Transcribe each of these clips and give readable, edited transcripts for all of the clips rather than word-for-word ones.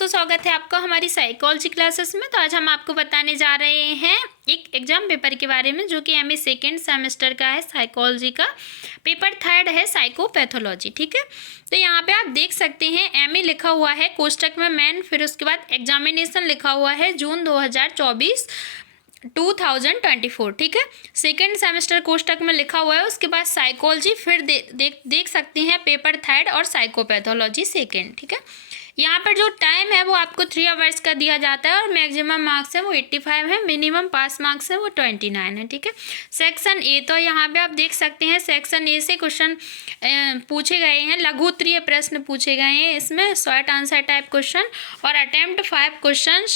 दोस्तों, स्वागत है आपका हमारी साइकोलॉजी क्लासेस में। तो आज हम आपको बताने जा रहे हैं एक एग्जाम पेपर के बारे में जो कि एमए सेकेंड सेमेस्टर का है। साइकोलॉजी का पेपर थर्ड है, साइकोपैथोलॉजी। ठीक है, तो यहाँ पे आप देख सकते हैं एमए लिखा हुआ है कोष्टक में मैन, फिर उसके बाद एग्जामिनेशन लिखा हुआ है जून 2024। ठीक है, सेकेंड सेमेस्टर कोष्टक में लिखा हुआ है, उसके बाद साइकोलॉजी, फिर देख सकते हैं पेपर थर्ड और साइकोपैथोलॉजी सेकेंड। ठीक है, यहाँ पर जो टाइम है वो आपको 3 आवर्स का दिया जाता है और मैक्सिमम मार्क्स है वो 85 है, मिनिमम पास मार्क्स है वो 29 है। ठीक है, सेक्शन ए, तो यहाँ पे आप देख सकते हैं सेक्शन ए से क्वेश्चन पूछे गए हैं, लघु उत्तरीय प्रश्न पूछे गए हैं इसमें, शॉर्ट आंसर टाइप क्वेश्चन और attempt 5 question,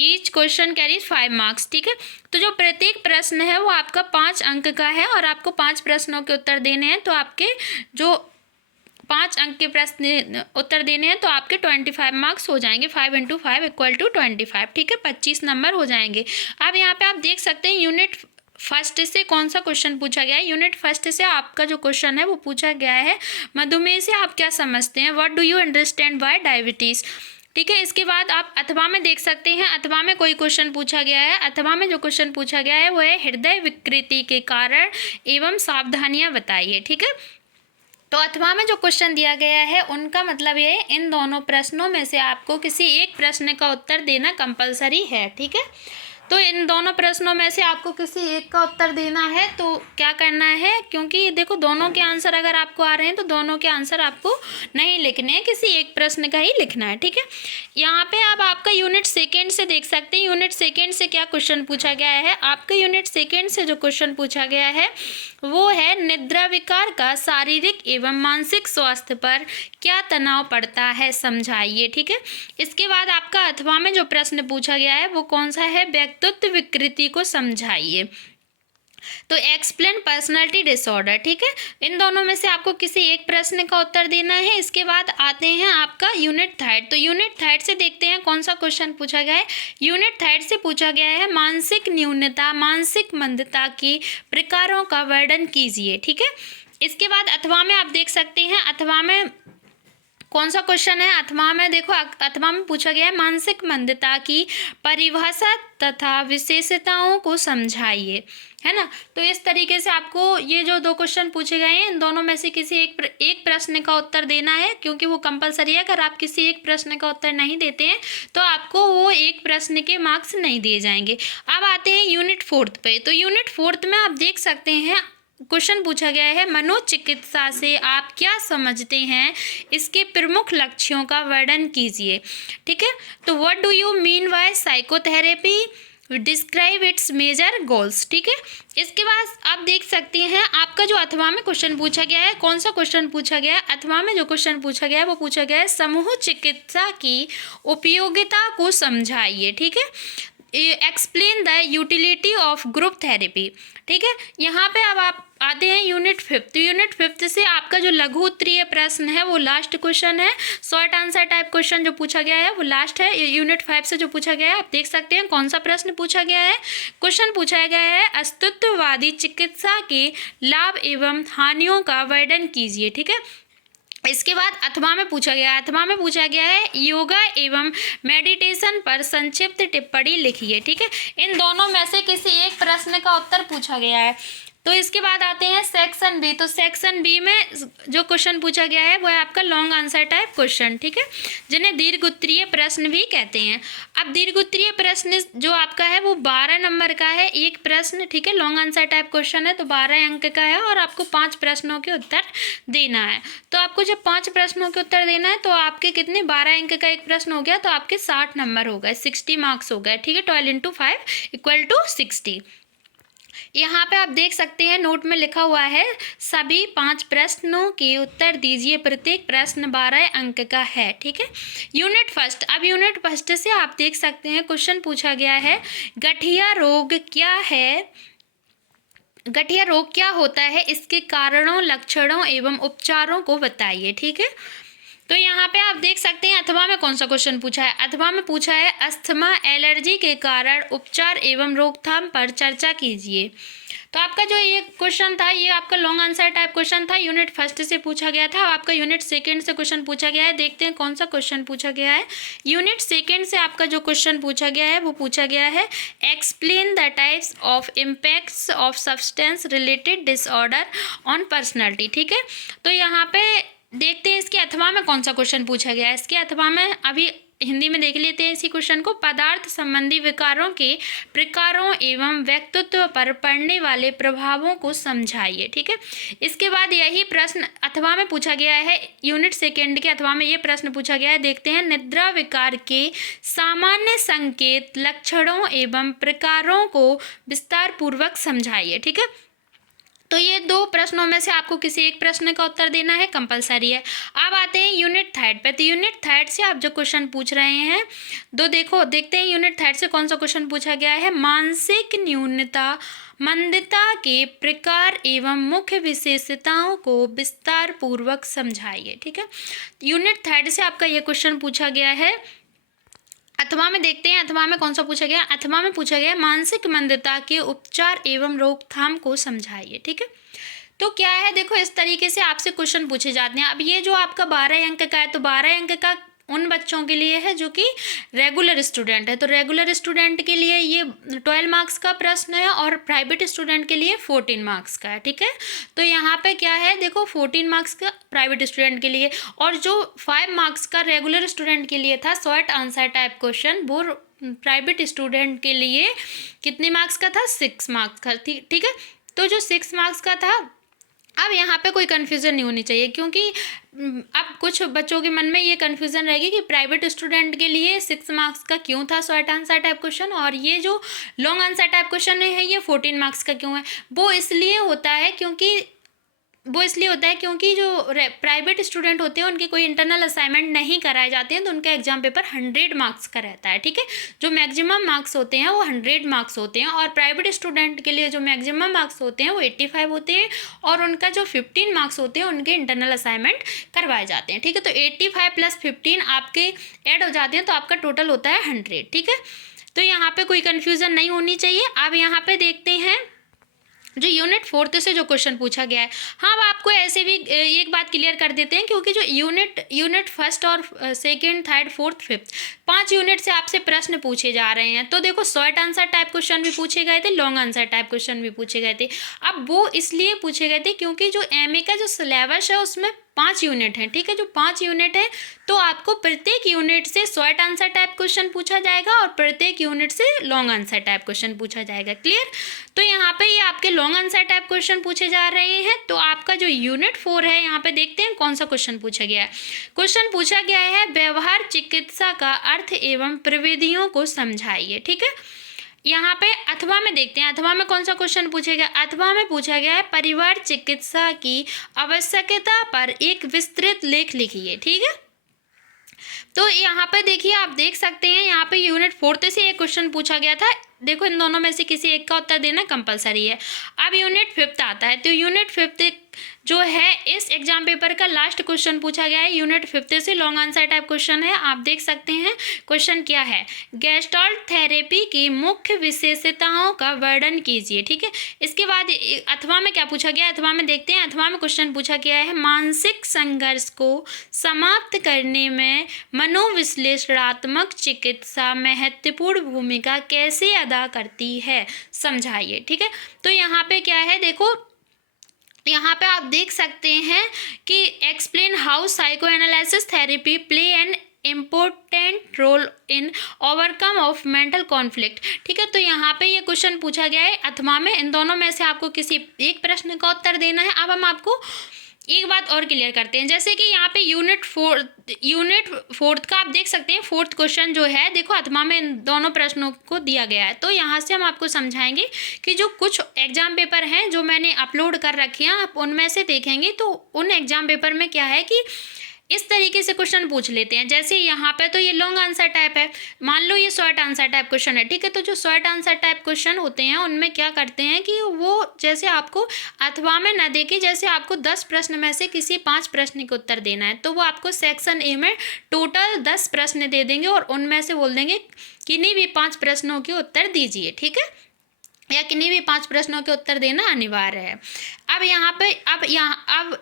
each question carries 5 marks. ठीक है, तो जो प्रत्येक प्रश्न है वो आपका 5 अंक का है और आपको 5 प्रश्नों के उत्तर देने हैं। तो आपके जो 5 अंक के प्रश्न उत्तर देने हैं तो आपके 25 मार्क्स हो जाएंगे। 5 × 5 = 25। ठीक है, 25 नंबर हो जाएंगे। अब यहाँ पे आप देख सकते हैं यूनिट फर्स्ट से कौन सा क्वेश्चन पूछा गया है। यूनिट फर्स्ट से आपका जो क्वेश्चन है वो पूछा गया है, मधुमेह से आप क्या समझते हैं, what do you understand by diabetes. ठीक है, इसके बाद आप अथवा में देख सकते हैं, अथवा में कोई क्वेश्चन पूछा गया है। अथवा में जो क्वेश्चन पूछा गया है वो है हृदय विकृति के कारण एवं सावधानियां बताइए। ठीक है, तो अथवा में जो क्वेश्चन दिया गया है उनका मतलब ये है इन दोनों प्रश्नों में से आपको किसी एक प्रश्न का उत्तर देना कंपलसरी है। ठीक है, तो इन दोनों प्रश्नों में से आपको किसी एक का उत्तर देना है। तो क्या करना है, क्योंकि देखो दोनों के आंसर अगर आपको आ रहे हैं तो दोनों के आंसर आपको नहीं लिखने हैं, किसी एक प्रश्न का ही लिखना है। ठीक है, यहाँ पे अब आपका यूनिट सेकेंड से देख सकते हैं, यूनिट सेकेंड से क्या क्वेश्चन पूछा गया है। आपका यूनिट सेकेंड से जो क्वेश्चन पूछा गया है वो है निद्रा विकार का शारीरिक एवं मानसिक स्वास्थ्य पर क्या तनाव पड़ता है, समझाइए। ठीक है, इसके बाद आपका अथवा में जो प्रश्न पूछा गया है वो कौन सा है, व्यक्तित्व विकृति को समझाइए। तो एक्सप्लेन पर्सनालिटी डिसऑर्डर। ठीक है, इन दोनों में से आपको किसी एक प्रश्न का उत्तर देना है। इसके बाद आते हैं आपका यूनिट थर्ड। तो यूनिट थर्ड से देखते हैं कौन सा क्वेश्चन पूछा गया है। यूनिट थर्ड से पूछा गया है मानसिक न्यूनता, मानसिक मंदता की प्रकारों का वर्णन कीजिए। ठीक है, इसके बाद अथवा में आप देख सकते हैं, अथवा में कौन सा क्वेश्चन है। अथवा में देखो, अथवा में पूछा गया है मानसिक मंदता की परिभाषा तथा विशेषताओं को समझाइए, है ना। तो इस तरीके से आपको ये जो 2 क्वेश्चन पूछे गए हैं इन दोनों में से किसी एक प्रश्न का उत्तर देना है, क्योंकि वो कंपलसरी है। अगर आप किसी एक प्रश्न का उत्तर नहीं देते हैं तो आपको वो एक प्रश्न के मार्क्स नहीं दिए जाएंगे। अब आते हैं यूनिट फोर्थ पे। तो यूनिट फोर्थ में आप देख सकते हैं क्वेश्चन पूछा गया है मनोचिकित्सा से आप क्या समझते हैं, इसके प्रमुख लक्ष्यों का वर्णन कीजिए। ठीक है, तो what do you mean by psychotherapy, describe its major goals. ठीक है, इसके बाद आप देख सकते हैं आपका जो अथवा में क्वेश्चन पूछा गया है, कौन सा क्वेश्चन पूछा गया है। अथवा में जो क्वेश्चन पूछा गया है वो पूछा गया है समूह चिकित्सा की उपयोगिता को समझाइए। ठीक है, explain the utility of group therapy. ठीक है, यहाँ पे अब आप आते हैं यूनिट फिफ्थ। यूनिट फिफ्थ से आपका जो लघु उत्तरीय प्रश्न है वो लास्ट क्वेश्चन है, शॉर्ट आंसर टाइप क्वेश्चन जो पूछा गया है वो लास्ट है। यूनिट 5 से जो पूछा गया है आप देख सकते हैं कौन सा प्रश्न पूछा गया है। क्वेश्चन पूछा गया है अस्तित्ववादी चिकित्सा के लाभ एवं हानियों का वर्णन कीजिए। ठीक है, इसके बाद अथवा में पूछा गया है, अथवा में पूछा गया है योगा एवं मेडिटेशन पर संक्षिप्त टिप्पणी लिखिए। ठीक है, इन दोनों में से किसी एक प्रश्न का उत्तर पूछा गया है। तो इसके बाद आते हैं सेक्शन बी। तो सेक्शन बी में जो क्वेश्चन पूछा गया है वो है आपका लॉन्ग आंसर टाइप क्वेश्चन। ठीक है, जिन्हें दीर्घ उत्तरीय प्रश्न भी कहते हैं। अब दीर्घ उत्तरीय प्रश्न जो आपका है वो 12 नंबर का है एक प्रश्न। ठीक है, लॉन्ग आंसर टाइप क्वेश्चन है तो 12 अंक का है और आपको 5 प्रश्नों के उत्तर देना है। तो आपको जब 5 प्रश्नों के उत्तर देना है तो आपके कितने 12 अंक का एक प्रश्न हो गया तो आपके 60 नंबर हो गए, 60 मार्क्स हो गए। ठीक है, 12 × 5 = 60। यहाँ पे आप देख सकते हैं नोट में लिखा हुआ है सभी 5 प्रश्नों के उत्तर दीजिए, प्रत्येक प्रश्न 12 अंक का है। ठीक है, यूनिट फर्स्ट। अब यूनिट फर्स्ट से आप देख सकते हैं क्वेश्चन पूछा गया है गठिया रोग क्या है, गठिया रोग क्या होता है, इसके कारणों, लक्षणों एवं उपचारों को बताइए। ठीक है, तो यहाँ पे आप देख सकते हैं अथवा में कौन सा क्वेश्चन पूछा है। अथवा में पूछा है अस्थमा एलर्जी के कारण उपचार एवं रोकथाम पर चर्चा कीजिए। तो आपका जो ये क्वेश्चन था ये आपका लॉन्ग आंसर टाइप क्वेश्चन था, यूनिट फर्स्ट से पूछा गया था। आपका यूनिट सेकंड से क्वेश्चन पूछा गया है, देखते हैं कौन सा क्वेश्चन पूछा गया है। यूनिट सेकंड से आपका जो क्वेश्चन पूछा गया है वो पूछा गया है explain the types of impacts of substance related disorder on personality. ठीक है, तो यहाँ पे देखते हैं इसके अथवा में कौन सा क्वेश्चन पूछा गया है। इसके अथवा में अभी हिंदी में देख लेते हैं इसी क्वेश्चन को। पदार्थ संबंधी विकारों के प्रकारों एवं व्यक्तित्व पर पड़ने वाले प्रभावों को समझाइए। ठीक है, इसके बाद यही प्रश्न अथवा में पूछा गया है, यूनिट सेकंड के अथवा में ये प्रश्न पूछा गया है। देखते हैं निद्रा विकार के सामान्य संकेत, लक्षणों एवं प्रकारों को विस्तार पूर्वक समझाइए। ठीक है, तो ये दो प्रश्नों में से आपको किसी एक प्रश्न का उत्तर देना है, कंपलसरी है। अब आते हैं यूनिट थर्ड पे। तो यूनिट थर्ड से आप जो क्वेश्चन पूछ रहे हैं देखते हैं यूनिट थर्ड से कौन सा क्वेश्चन पूछा गया है। मानसिक न्यूनता मंदता के प्रकार एवं मुख्य विशेषताओं को विस्तार पूर्वक समझाइए। ठीक है, यूनिट थर्ड से आपका ये क्वेश्चन पूछा गया है। अथवा में देखते हैं अथवा में कौन सा पूछा गया। अथवा में पूछा गया मानसिक मंदता के उपचार एवं रोकथाम को समझाइए। ठीक है, तो क्या है, देखो इस तरीके से आपसे क्वेश्चन पूछे जाते हैं। अब ये जो आपका 12 अंक का है, तो 12 अंक का उन बच्चों के लिए है जो कि रेगुलर स्टूडेंट है। तो रेगुलर स्टूडेंट के लिए ये 12 मार्क्स का प्रश्न है और प्राइवेट स्टूडेंट के लिए 14 मार्क्स का है। ठीक है, तो यहाँ पे क्या है, देखो 14 मार्क्स का प्राइवेट स्टूडेंट के लिए और जो 5 मार्क्स का रेगुलर स्टूडेंट के लिए था शॉर्ट आंसर टाइप क्वेश्चन, वो प्राइवेट स्टूडेंट के लिए कितने मार्क्स का था, 6 मार्क्स का। ठीक है, तो जो 6 मार्क्स का था, अब यहाँ पे कोई कन्फ्यूज़न नहीं होनी चाहिए, क्योंकि अब कुछ बच्चों के मन में ये कन्फ्यूज़न रहेगी कि प्राइवेट स्टूडेंट के लिए 6 मार्क्स का क्यों था शॉर्ट आंसर टाइप क्वेश्चन और ये जो लॉन्ग आंसर टाइप क्वेश्चन है ये 14 मार्क्स का क्यों है। वो इसलिए होता है क्योंकि जो प्राइवेट स्टूडेंट होते हैं उनके कोई इंटरनल असाइनमेंट नहीं कराए जाते हैं, तो उनका एग्जाम पेपर 100 मार्क्स का रहता है। ठीक है, जो मैक्सिमम मार्क्स होते हैं वो 100 मार्क्स होते हैं और प्राइवेट स्टूडेंट के लिए जो मैक्सिमम मार्क्स होते हैं वो 85 होते हैं और उनका जो 15 मार्क्स होते हैं उनके इंटरनल असाइनमेंट करवाए जाते हैं। ठीक है, तो 85 + 15 आपके ऐड हो जाते हैं, तो आपका टोटल होता है 100। ठीक है, तो यहाँ पर कोई कन्फ्यूज़न नहीं होनी चाहिए। अब यहाँ पर देखते हैं जो यूनिट फोर्थ से जो क्वेश्चन पूछा गया है। हाँ, अब आपको ऐसे भी एक बात क्लियर कर देते हैं, क्योंकि जो यूनिट फर्स्ट और second, third, fourth, fifth 5 unit से आपसे प्रश्न पूछे जा रहे हैं। तो देखो शॉर्ट आंसर टाइप क्वेश्चन भी पूछे गए थे, लॉन्ग आंसर टाइप क्वेश्चन भी पूछे गए थे। अब वो इसलिए पूछे गए थे क्योंकि जो एमए का जो सिलेबस है उसमें 5 यूनिट हैं। ठीक है, जो 5 यूनिट है तो आपको प्रत्येक यूनिट से शॉर्ट आंसर टाइप क्वेश्चन पूछा जाएगा और प्रत्येक यूनिट से लॉन्ग आंसर टाइप क्वेश्चन पूछा जाएगा। क्लियर, तो यहाँ पे ये आपके लॉन्ग आंसर टाइप क्वेश्चन पूछे जा रहे हैं। तो आपका जो यूनिट 4 है, यहाँ पे देखते हैं कौन सा क्वेश्चन पूछा गया है। क्वेश्चन पूछा गया है व्यवहार चिकित्सा का अर्थ एवं प्रविधियों को समझाइए। ठीक है, यहाँ पे अथवा में देखते हैं अथवा में कौन सा क्वेश्चन पूछेगा। अथवा में पूछा गया है परिवार चिकित्सा की आवश्यकता पर एक विस्तृत लेख लिखिए। ठीक है, तो यहाँ पे देखिए आप देख सकते हैं यहाँ पे यूनिट 4 से एक क्वेश्चन पूछा गया था। देखो इन दोनों में से किसी एक का उत्तर देना कंपलसरी है। अब यूनिट 5 आता है, तो यूनिट 5 जो है इस एग्जाम पेपर का लास्ट क्वेश्चन पूछा गया है। यूनिट 5 से लॉन्ग आंसर टाइप क्वेश्चन है, आप देख सकते हैं क्वेश्चन क्या है। गेस्टाल्ट थेरेपी की मुख्य विशेषताओं का वर्णन कीजिए। ठीक है, इसके बाद अथवा में क्या पूछा गया, अथवा में देखते हैं। अथवा में क्वेश्चन पूछा गया है मानसिक संघर्ष को समाप्त करने में मनोविश्लेषणात्मक चिकित्सा महत्वपूर्ण भूमिका कैसे अदा करती है, समझाइए। ठीक है, तो यहाँ पे क्या है, देखो यहाँ पे आप देख सकते हैं कि explain how psycho analysis therapy play an important role in overcome of mental conflict. ठीक है, तो यहाँ पे ये क्वेश्चन पूछा गया है अथवा में। इन दोनों में से आपको किसी एक प्रश्न का उत्तर देना है। अब हम आपको एक बात और क्लियर करते हैं, जैसे कि यहाँ पे यूनिट फोर्थ का आप देख सकते हैं। फोर्थ क्वेश्चन जो है, देखो अथवा में इन दोनों प्रश्नों को दिया गया है। तो यहाँ से हम आपको समझाएंगे कि जो कुछ एग्जाम पेपर हैं जो मैंने अपलोड कर रखे हैं, आप उनमें से देखेंगे तो उन एग्जाम पेपर में क्या है कि इस तरीके से क्वेश्चन पूछ लेते हैं। जैसे यहाँ पे तो ये लॉन्ग आंसर टाइप है, मान लो ये शॉर्ट आंसर टाइप क्वेश्चन है। ठीक है, तो जो शॉर्ट आंसर टाइप क्वेश्चन होते हैं उनमें क्या करते हैं कि वो जैसे आपको अथवा में न देके, जैसे आपको 10 प्रश्न में से किसी 5 प्रश्न के उत्तर देना है, तो वो आपको सेक्शन ए में टोटल 10 प्रश्न दे देंगे और उनमें से बोल देंगे किन्हीं भी 5 प्रश्नों के उत्तर दीजिए। ठीक है, या किन्हीं भी 5 प्रश्नों के उत्तर देना अनिवार्य है। अब यहाँ पे अब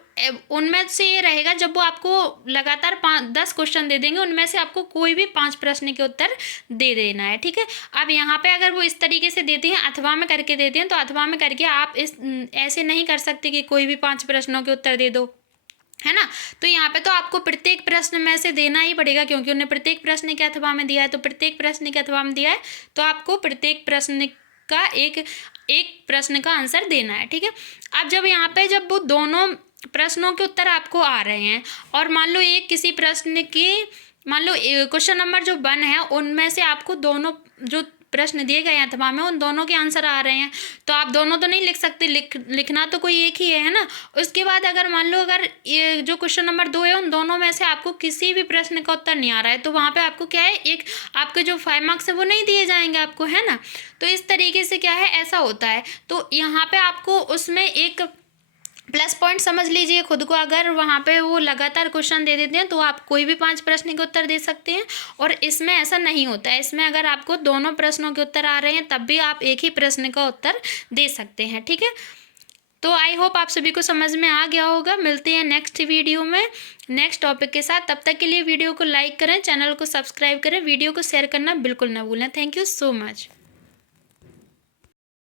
उनमें से ये रहेगा, जब वो आपको लगातार 10 क्वेश्चन दे देंगे, उनमें से आपको कोई भी 5 प्रश्न के उत्तर दे देना है, ठीक है। अब यहाँ पे अगर वो इस तरीके से देते हैं, अथवा में करके देते हैं, तो अथवा में करके आप ऐसे नहीं कर सकते कि कोई भी 5 प्रश्नों के उत्तर दे दो, है ना। तो यहाँ पे तो आपको प्रत्येक प्रश्न में से देना ही पड़ेगा, क्योंकि उन्हें प्रत्येक प्रश्न के अथवा में दिया है, तो प्रत्येक प्रश्न के अथवा में दिया है, तो आपको प्रत्येक प्रश्न का एक प्रश्न का आंसर देना है, ठीक है। अब जब वो दोनों प्रश्नों के उत्तर आपको आ रहे हैं, और मान लो किसी प्रश्न की, मान लो क्वेश्चन नंबर जो 1 है, उनमें से आपको दोनों जो प्रश्न दिए गए हैं अथवा में, उन दोनों के आंसर आ रहे हैं, तो आप दोनों तो नहीं लिख सकते, लिखना तो कोई एक ही है ना। उसके बाद अगर मान लो अगर ये जो क्वेश्चन नंबर 2 है, उन दोनों में से आपको किसी भी प्रश्न का उत्तर नहीं आ रहा है, तो वहाँ पे आपको क्या है, एक आपके जो 5 मार्क्स है वो नहीं दिए जाएंगे आपको, है ना। तो इस तरीके से क्या है, ऐसा होता है। तो यहाँ पे आपको उसमें एक प्लस पॉइंट समझ लीजिए खुद को, अगर वहाँ पे वो लगातार क्वेश्चन दे देते हैं तो आप कोई भी 5 प्रश्न के उत्तर दे सकते हैं, और इसमें ऐसा नहीं होता है। इसमें अगर आपको दोनों प्रश्नों के उत्तर आ रहे हैं, तब भी आप एक ही प्रश्न का उत्तर दे सकते हैं, ठीक है। तो आई होप आप सभी को समझ में आ गया होगा। मिलते हैं नेक्स्ट वीडियो में नेक्स्ट टॉपिक के साथ। तब तक के लिए वीडियो को लाइक करें, चैनल को सब्सक्राइब करें, वीडियो को शेयर करना बिल्कुल ना भूलें। Thank you so much.